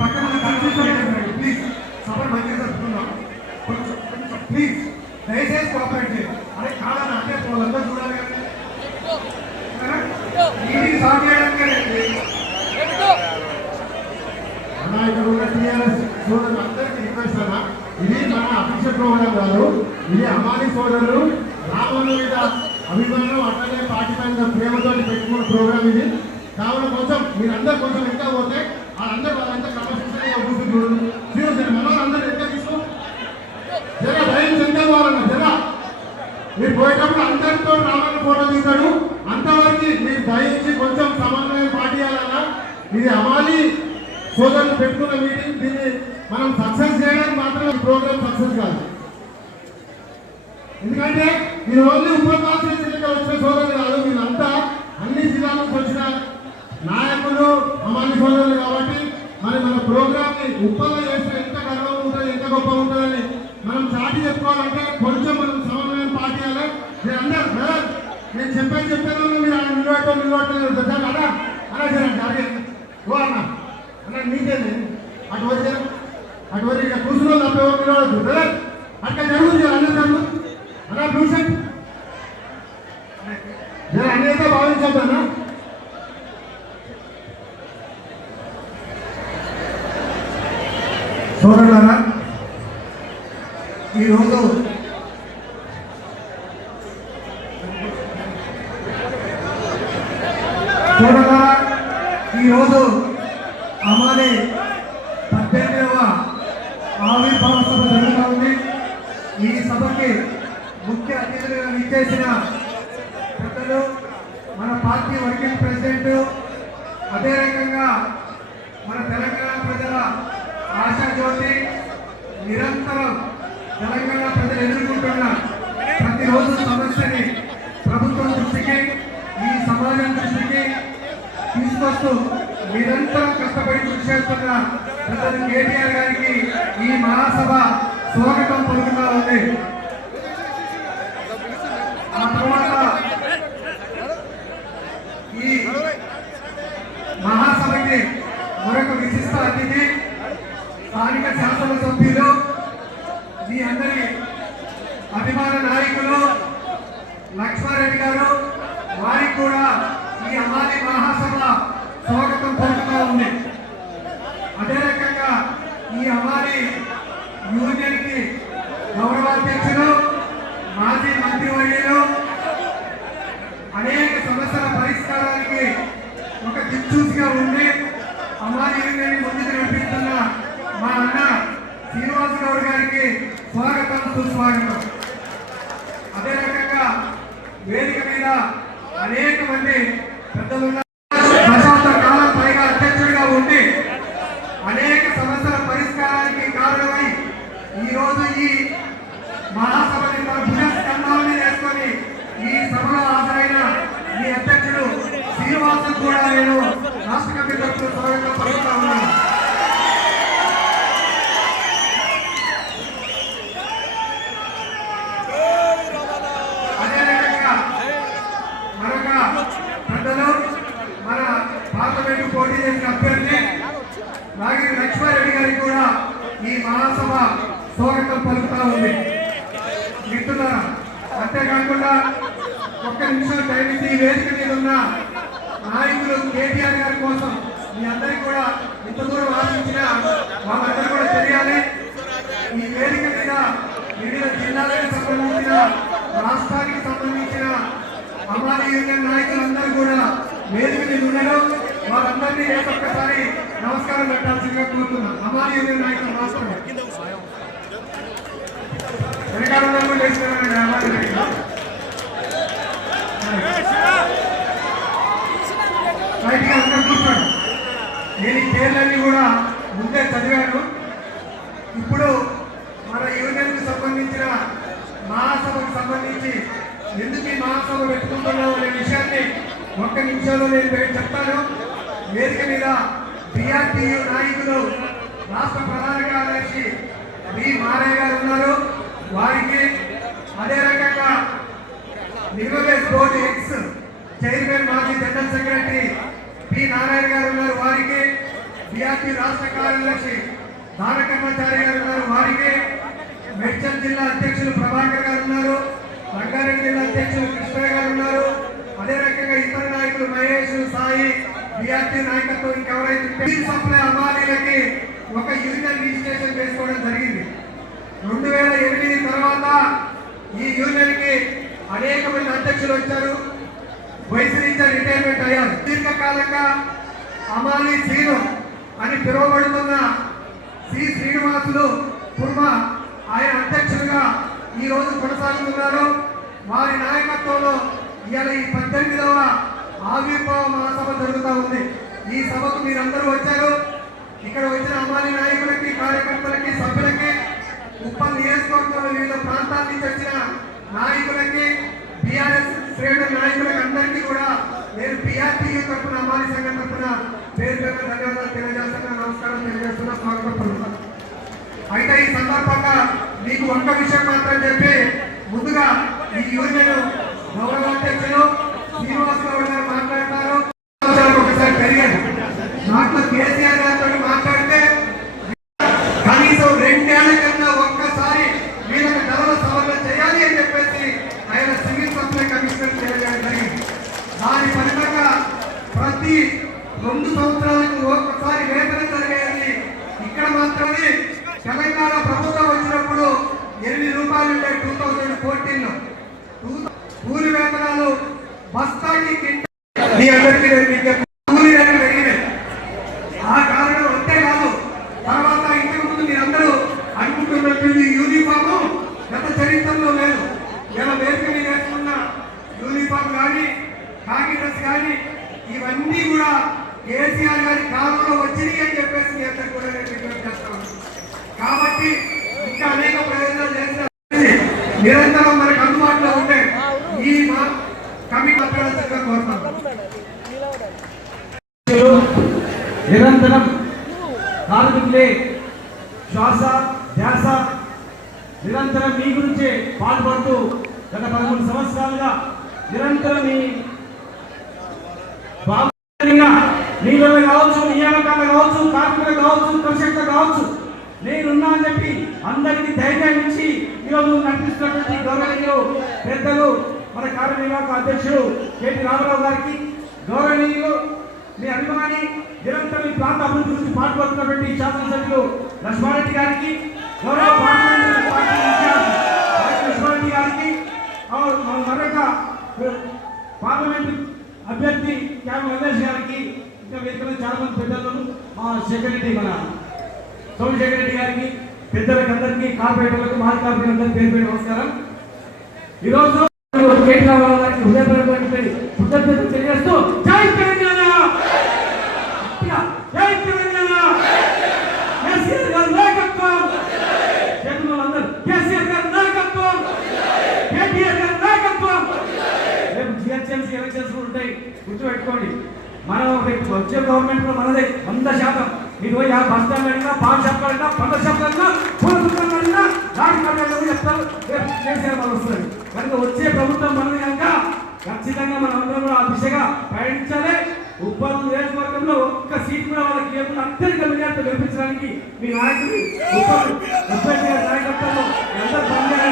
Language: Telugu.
పక్కన ప్లీజ్ సభను మంచిగా జరుపుకుందాం. ప్లీజ్ దయచేసి కోఆపరేట్ చేయండి. అదే కాదని అంటే వాళ్ళందరూ చూడాలి కదా, ఇది సాల్వ్ చేయడానికి అన్నా. ఇక్కడ ఉన్న టీఆర్ఎస్ సోదరులు అందరికీ రిక్వెస్ట్ అన్నా, ఇది మన అఫీషియల్ ప్రోగ్రామ్ కాదు. ఇది అమ్మాని సోదరులు రామన్న మీద అభిమానం అట్లనే పార్టీ పైన ప్రేమతో పెట్టుకున్న ప్రోగ్రామ్ ఇది. కావున కొంచెం మీరందరూ కొంచెం ఇంకా పోతే వాళ్ళంతా క్రమశిక్షణగా కూర్చొని చూడండి. సీరియస్ మనోళ్ళందరూ ఎంత తీసుకో జరా భయం చెందా వాళ్ళన్న జరా మీరు పోయేటప్పుడు అందరితో రామన్న ఫోటో తీశాడు. అంతవరకు మీరు దయించి కొంచెం సమన్వయం పాటియాలన్నా. ఇది అమాలి సోదరులు పెట్టుకున్న మీటింగ్. దీన్ని మనం సక్సెస్ చేయడానికి మాత్రం ఈ ప్రోగ్రామ్ సక్సెస్ కాదు. ఎందుకంటే మీరు ఓన్లీ ఉపకాశం జిల్లాగా వచ్చిన సోదరులు కాదు, వీళ్ళంతా అన్ని జిల్లాల నుంచి వచ్చిన నాయకులు అమాలి సోదరులు. కాబట్టి మరి మన ప్రోగ్రామ్ ని ఉప్పల్లో చేస్తే ఎంత గర్వం ఉంటుంది, ఎంత గొప్ప ఉంటుందని మనం చాటి చెప్పుకోవాలంటే కొంచెం మనం సమన్వయం పాటియాలి. మీరందరూ నేను చెప్పాను మీరు నిలబెట్టలేదు అలా అలా చేయండి. ఓ అన్న అన్న నీకేంది అటువరి ఇక కూర్చుని తప్పేవారు నిలబడద్దు బ్రదర్. అట్లా జరుగుతుంది అన్న అలా ట్యూషన్ అన్నితో భావించద్దన్నా. సోదరులారా, ఈరోజు అమాలి 18వ ఆవిర్భావ సభ జరుగుతూ ఉంది. ఈ సభకి ముఖ్య అతిథులుగా విచ్చేసిన పెద్దలు, మన పార్టీ వర్కింగ్ ప్రెసిడెంట్, అదే రకంగా మన తెలంగాణ ప్రజల ఆశాజ్యోతి, నిరంతరం తెలంగాణ ప్రజలు ఎదుర్కొంటున్న ప్రతిరోజు సమస్యని ప్రభుత్వం దృష్టికి, ఈ సమాజం దృష్టికి తీసుకొస్తూ నిరంతరం కష్టపడి కృషి చేస్తున్న పెద్దలు కేటీఆర్ గారికి ఈ మహాసభ స్వాగతం పలుకుతా ఉంది. ఆ తర్వాత ఈ మహాసభకి మరొక విశిష్ట అతిథి స్థానిక శాసనసభ్యులు, మీ అందరి అభిమాన నాయకులు లక్ష్మారెడ్డి గారు. వారికి కూడా ఈ అమాలి మహాసభ స్వాగతం పలుకుతా ఉంది. అదే రకంగా ఈ అమాలి యూనియన్ కి గౌరవాధ్యక్షులు, మాజీ మంత్రివర్యులు, అనేక సమస్యల పరిష్కారానికి ఒక దిక్సూచిగా ఉండి అమాలి యూనియన్ ముందుకు నడిపిస్తున్న మా అన్న శ్రీనివాస్ గౌడ్ గారికి స్వాగతం, సుస్వాగతం. అదే రకంగా వేదిక మీద అనేక మంది పెద్దలు దశాబ్ద కాలం పైగా అధ్యక్షుడిగా ఉండి అనేక సమస్యల పరిష్కారానికి కారణమై ఈరోజు ఈ మహాసభని తన భుజస్కంధాలని వేసుకొని ఈ సభలో హాజరైన మీ అధ్యక్షుడు శ్రీనివాసు కూడా నేను రాష్ట్ర కమిటీ తరఫున స్వాగతం పలుకుతా ఉన్నాను. అదే రకంగా మరొక పెద్దలు, మన పార్లమెంటు పోటీ చేసిన అభ్యర్థి నాగిరి లక్ష్మారెడ్డి గారికి కూడా ఈ మహాసభ స్వాగతం పలుకుతా ఉంది. మిత్రులారా, అంతేకాకుండా ఒక్క నిమిషం దయచేసి ఈ వేదిక మీద ఉన్న నాయకులు కేటీఆర్ గారి కోసం మీ అందరికీ కూడా ఇంత దూరం ఆశించిన వాళ్ళందరూ కూడా తెలియాలి. ఈ వేదిక మీద వివిధ జిల్లాలకు సంబంధించిన, రాష్ట్రానికి సంబంధించిన అమాలి యూనియన్ నాయకులందరూ కూడా వేదిక మీద ఉండడం, వాళ్ళందరినీ ఒక్కసారి నమస్కారం పెట్టాల్సిందిగా కోరుతున్నాం. అమాలి యూనియన్ నాయకులు రాష్ట్రం వెనకాలంలో కూడా వేసుకున్నారండి అమాలి నాయకులు. బయటికి అందరూ కూర్చోండి. నేను ఈ పేర్లన్నీ కూడా ముందే చదివాను. ఇప్పుడు మన యూనియన్కి సంబంధించిన మహాసభకు సంబంధించి ఎందుకు ఈ మహాసభ పెట్టుకుంటున్నాం అనే విషయాన్ని ఒక్క నిమిషంలో నేను చెప్తాను. వేదిక మీద బీఆర్టీయూ నాయకులు, రాష్ట్ర ప్రధాన కార్యదర్శి బి మారయ్య గారు ఉన్నారు. వారికి అదే రకంగా నివవేస్ బోర్డు ఎక్స్ చైర్మన్, మాజీ జనరల్ సెక్రటరీ పి నారాయణ గారు ఉన్నారు. వారికి బీఆర్పీ రాష్ట్ర కార్యదర్శి దానకర్మాచారి గారు ఉన్నారు, వారికి మేడ్చల్ జిల్లా అధ్యక్షులు ప్రభాకర్ గారు ఉన్నారు, రంగారెడ్డి జిల్లా అధ్యక్షులు కృష్ణయ్య గారు ఉన్నారు. అదే రకంగా ఇతర నాయకులు మహేష్, సాయి, బీఆర్పీ నాయకత్వం ఇంకెవరైతే సప్లై అమ్మాయిలకి ఒక యూనియన్ రిజిస్ట్రేషన్ చేసుకోవడం జరిగింది. 2008 తర్వాత ఈ యూనియన్ కి అనేక మంది అధ్యక్షులు వచ్చారు, వయసు నుంచి రిటైర్మెంట్ అయ్యారు. దీర్ఘకాలంగా అమాలి శ్రీను అని పిలువబడుతున్న సి శ్రీనివాసులు కుర్మ ఆయన అధ్యక్షులుగా ఈ రోజు కొనసాగుతున్నారు. వారి నాయకత్వంలో ఇవాళ ఈ 18వ ఆవిర్భావ మహాసభ జరుగుతూ ఉంది. ఈ సభకు మీరందరూ వచ్చారు. ఇక్కడ వచ్చిన అమాలి నాయకులకి, కార్యకర్తలకి, సభ్యులకి, ఉప్పల్ నియోజకవర్గంలో వివిధ ప్రాంతాల నుంచి వచ్చిన నాయకులకి, బీఆర్ఎస్ శ్రేణుల నాయకులకి అందరికీ కూడా నేను బీఆర్టీయూ తరఫున, అమాలి సంఘం తరఫున పేరు పేరు ధన్యవాదాలు తెలియజేస్తున్నా, నమస్కారం తెలియజేస్తున్నా, స్వాగతం పలుకుతున్నా. అయితే ఈ సందర్భంగా మీకు ఒక్క విషయం మాత్రం చెప్పి ముందుగా ఈ యూనియన్ గౌరవ అధ్యక్షులు శ్రీనివాస్ గౌడ్ గారు మాట్లాడతారు. ఒకసారి పెరిగారు దాంట్లో కేసీఆర్ గారితో మాట్లాడితే కనీసం 2 ఏళ్ల కన్నా ఒక్కసారి వీళ్ళకి ధరల సవరణ చేయాలి అని చెప్పేసి ఆయన సివిల్ సప్లై కమిషనర్ తెలియజేయడం జరిగింది. దాని ఫలితంగా ప్రతి 2 సంవత్సరాలకు ఒక్కసారి వేతనం జరిగేది. ఇక్కడ మాత్రమే తెలంగాణ ప్రభుత్వం వచ్చినప్పుడు 8 రూపాయలు ఉండే 2014లో కూలి వేతనాలు బస్తాకి మీ అందరికీ కూలీ రేట్లు పెరిగినాయి. ఆ కారణం అంతేకాదు, తర్వాత ఇంతకు ముందు మీరందరూ అనుకుంటున్నటువంటి యూనిఫాము గత చరిత్రలో లేదు. ఇలా వేదిక మీద వేసుకున్న యూనిఫామ్ కానీ, కాకి డ్రెస్ కానీ ఇవన్నీ కూడా కేసీఆర్ గారి కాలంలో వచ్చినాయి అని చెప్పేసి మీ అందరికీ కూడా నేను విజ్ఞప్తి చేస్తాను. కాబట్టి ఇంకా అనేక ప్రయోజనాలు చేసిన నిరంతరం మనకు అందుబాటులో ఉంటే ఈ కమిటీ మాట్లాడాల్సిందిగా కోరుతాను. నిరంతరం కార్మికులే శ్వాస ధ్యాస నిరంతరం మీ గురించే పాల్పడుతూ గత 13 సంవత్సరాలుగా నిరంతరం మీ నీళ్ళు కావచ్చు, నియామకాలు కావచ్చు, కార్మికులు కావచ్చు, కృషక్త కావచ్చు, నేనున్నా అని చెప్పి అందరికీ ధైర్యాన్ని ఇచ్చి ఈరోజు నడిపిస్తున్నటువంటి గౌరవనీయులు పెద్దలు మన కార్యనిర్వాహక అధ్యక్షుడు కేటీ రామారావు గారికి, గౌరవనీయులు మీ అభిమాని నిరంతరం ఈ ప్రాంత అభివృద్ధి గురించి పాల్పడుతున్నటువంటి శాసనసభ్యులు లక్ష్మారెడ్డి గారికి, గౌరవ లక్ష్మారెడ్డి గారికి, మరొక పార్లమెంట్ అభ్యర్థి క్యామ్ మల్లేష్ గారికి, ఇంకా వేదికలో చాలా మంది పెద్దలు, మా సెక్రటరీ మన సోమశేఖర్ రెడ్డి గారికి, పెద్దలకు అందరికీ, కార్పొరేటర్లకు, మాజీ కార్పొరేటర్లకు పేరు పేరు నమస్కారం. ఈరోజు కేటీ రామారావు గారికి హృదయపూర్వకమైనటువంటి కృతజ్ఞతలు తెలియజేస్తూ జై తెలంగాణ, జై తెలంగాణ, కేసీఆర్ గారి నాయకత్వం, జగన్మోహన్ కేసీఆర్ గారి నాయకత్వం, కేటీఆర్ గారి నాయకత్వం. రేపు జిహెచ్ఎంసీ ఎలక్షన్స్ ఉంటాయి, గుర్తుపెట్టుకోండి. మనం రేపు వచ్చే గవర్నమెంట్ లో మనదే 100%. మీరు పోయి ఆ బస్ స్టాండ్ అడిగినా, పాన్ షాప్ అడిగినా, పండ్ల షాప్ అడిగినా, పూల దుకాణం అడిగినా, రాగి కట్టలు చెప్తారు రేపు కేసీఆర్ వాళ్ళు వస్తుంది. కనుక వచ్చే ప్రభుత్వం మనది కనుక ఖచ్చితంగా మనం అందరం కూడా ఆ దిశగా ప్రయాణించాలి. ఉప్పల్ నియోజకవర్గంలో ఒక్క సీట్ కూడా వాళ్ళకి ఇవ్వకుండా అత్యధిక మెజార్టీ గెలిపించడానికి మీ నాయకులు ఉప్పల్ నాయకత్వంలో అందరూ పనిచేయాలి.